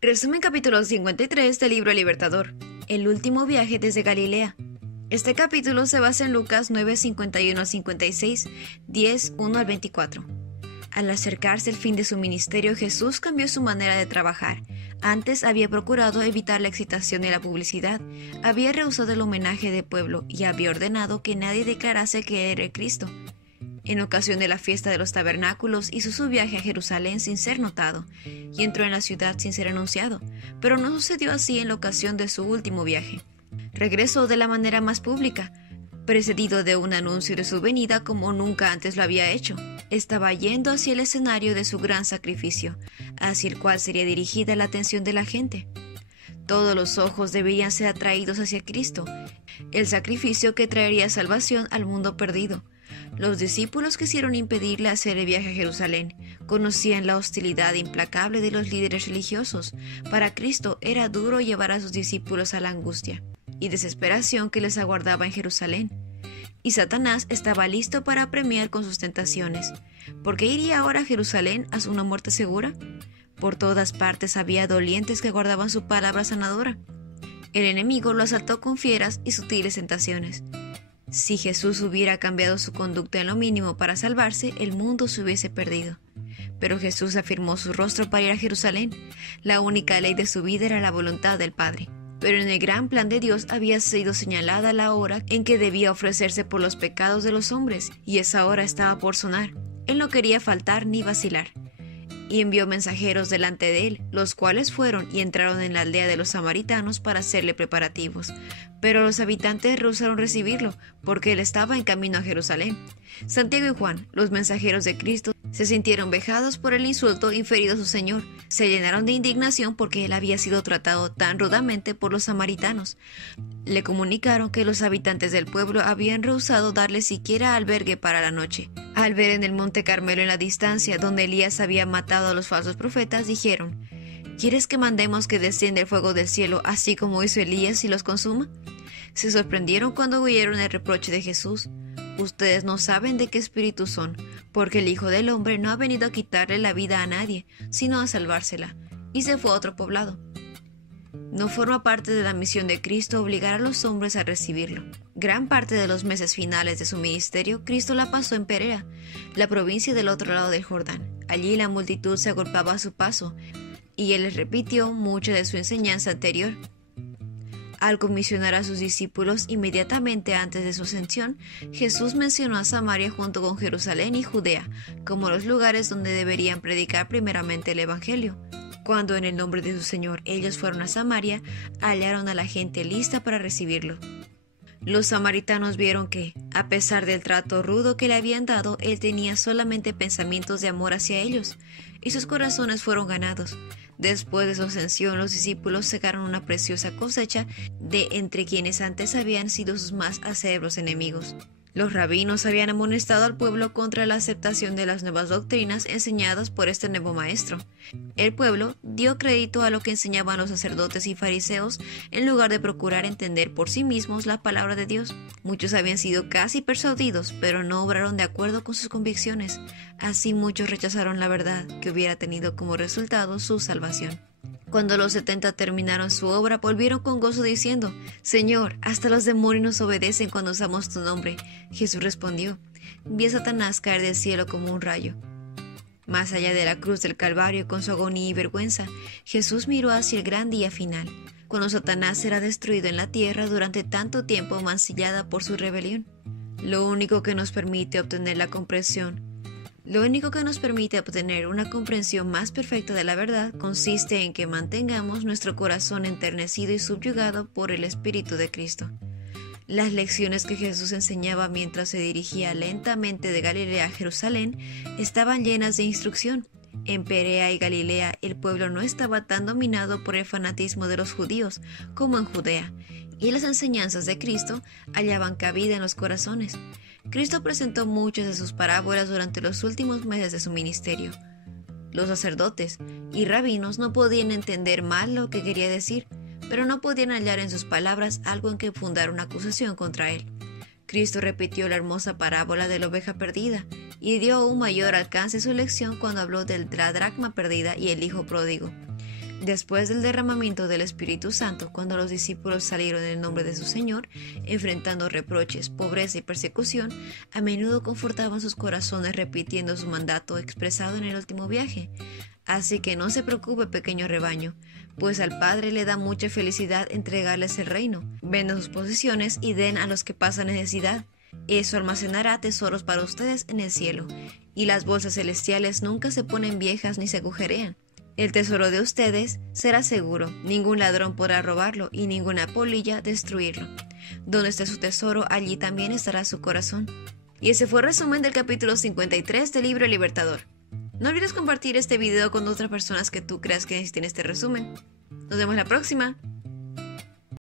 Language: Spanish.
Resumen capítulo 53 del libro El Libertador. El último viaje desde Galilea. Este capítulo se basa en Lucas 9, 51 al 56, 10, 1 al 24. Al acercarse el fin de su ministerio, Jesús cambió su manera de trabajar. Antes había procurado evitar la excitación y la publicidad, había rehusado el homenaje de pueblo y había ordenado que nadie declarase que era el Cristo. En ocasión de la fiesta de los tabernáculos hizo su viaje a Jerusalén sin ser notado, y entró en la ciudad sin ser anunciado, pero no sucedió así en la ocasión de su último viaje. Regresó de la manera más pública, precedido de un anuncio de su venida como nunca antes lo había hecho. Estaba yendo hacia el escenario de su gran sacrificio, hacia el cual sería dirigida la atención de la gente. Todos los ojos deberían ser atraídos hacia Cristo, el sacrificio que traería salvación al mundo perdido. Los discípulos quisieron impedirle hacer el viaje a Jerusalén. Conocían la hostilidad implacable de los líderes religiosos. Para Cristo era duro llevar a sus discípulos a la angustia y desesperación que les aguardaba en Jerusalén. Y Satanás estaba listo para premiar con sus tentaciones. ¿Por qué iría ahora a Jerusalén a una muerte segura? Por todas partes había dolientes que aguardaban su palabra sanadora. El enemigo lo asaltó con fieras y sutiles tentaciones. Si Jesús hubiera cambiado su conducta en lo mínimo para salvarse, el mundo se hubiese perdido. Pero Jesús afirmó su rostro para ir a Jerusalén. La única ley de su vida era la voluntad del Padre. Pero en el gran plan de Dios había sido señalada la hora en que debía ofrecerse por los pecados de los hombres, y esa hora estaba por sonar. Él no quería faltar ni vacilar. Y envió mensajeros delante de él, los cuales fueron y entraron en la aldea de los samaritanos para hacerle preparativos. Pero los habitantes rehusaron recibirlo, porque él estaba en camino a Jerusalén. Santiago y Juan, los mensajeros de Cristo, se sintieron vejados por el insulto inferido a su Señor. Se llenaron de indignación porque él había sido tratado tan rudamente por los samaritanos. Le comunicaron que los habitantes del pueblo habían rehusado darle siquiera albergue para la noche. Al ver en el monte Carmelo en la distancia donde Elías había matado a los falsos profetas, dijeron: ¿Quieres que mandemos que descienda el fuego del cielo, así como hizo Elías, y los consuma? Se sorprendieron cuando oyeron el reproche de Jesús. Ustedes no saben de qué espíritu son, porque el Hijo del Hombre no ha venido a quitarle la vida a nadie, sino a salvársela. Y se fue a otro poblado. No forma parte de la misión de Cristo obligar a los hombres a recibirlo. Gran parte de los meses finales de su ministerio, Cristo la pasó en Perea, la provincia del otro lado del Jordán. Allí la multitud se agolpaba a su paso, y él les repitió mucha de su enseñanza anterior. Al comisionar a sus discípulos inmediatamente antes de su ascensión, Jesús mencionó a Samaria junto con Jerusalén y Judea como los lugares donde deberían predicar primeramente el Evangelio. Cuando en el nombre de su Señor ellos fueron a Samaria, hallaron a la gente lista para recibirlo. Los samaritanos vieron que, a pesar del trato rudo que le habían dado, él tenía solamente pensamientos de amor hacia ellos, y sus corazones fueron ganados. Después de su ascensión, los discípulos sacaron una preciosa cosecha de entre quienes antes habían sido sus más acérrimos enemigos. Los rabinos habían amonestado al pueblo contra la aceptación de las nuevas doctrinas enseñadas por este nuevo maestro. El pueblo dio crédito a lo que enseñaban los sacerdotes y fariseos en lugar de procurar entender por sí mismos la palabra de Dios. Muchos habían sido casi persuadidos, pero no obraron de acuerdo con sus convicciones. Así muchos rechazaron la verdad que hubiera tenido como resultado su salvación. Cuando los 70 terminaron su obra, volvieron con gozo diciendo: «Señor, hasta los demonios nos obedecen cuando usamos tu nombre». Jesús respondió: «Vi a Satanás caer del cielo como un rayo». Más allá de la cruz del Calvario, con su agonía y vergüenza, Jesús miró hacia el gran día final, cuando Satanás será destruido en la tierra durante tanto tiempo mancillada por su rebelión. Lo único que nos permite obtener una comprensión más perfecta de la verdad consiste en que mantengamos nuestro corazón enternecido y subyugado por el Espíritu de Cristo. Las lecciones que Jesús enseñaba mientras se dirigía lentamente de Galilea a Jerusalén estaban llenas de instrucción. En Perea y Galilea el pueblo no estaba tan dominado por el fanatismo de los judíos como en Judea, y las enseñanzas de Cristo hallaban cabida en los corazones. Cristo presentó muchas de sus parábolas durante los últimos meses de su ministerio. Los sacerdotes y rabinos no podían entender mal lo que quería decir, pero no podían hallar en sus palabras algo en que fundar una acusación contra él. Cristo repitió la hermosa parábola de la oveja perdida y dio aún mayor alcance a su lección cuando habló de la dracma perdida y el hijo pródigo. Después del derramamiento del Espíritu Santo, cuando los discípulos salieron en el nombre de su Señor, enfrentando reproches, pobreza y persecución, a menudo confortaban sus corazones repitiendo su mandato expresado en el último viaje. Así que no se preocupe, pequeño rebaño, pues al Padre le da mucha felicidad entregarles el reino. Vendan sus posesiones y den a los que pasan necesidad. Eso almacenará tesoros para ustedes en el cielo, y las bolsas celestiales nunca se ponen viejas ni se agujerean. El tesoro de ustedes será seguro, ningún ladrón podrá robarlo y ninguna polilla destruirlo. Donde esté su tesoro, allí también estará su corazón. Y ese fue el resumen del capítulo 53 del libro El Libertador. No olvides compartir este video con otras personas que tú creas que necesiten este resumen. Nos vemos la próxima.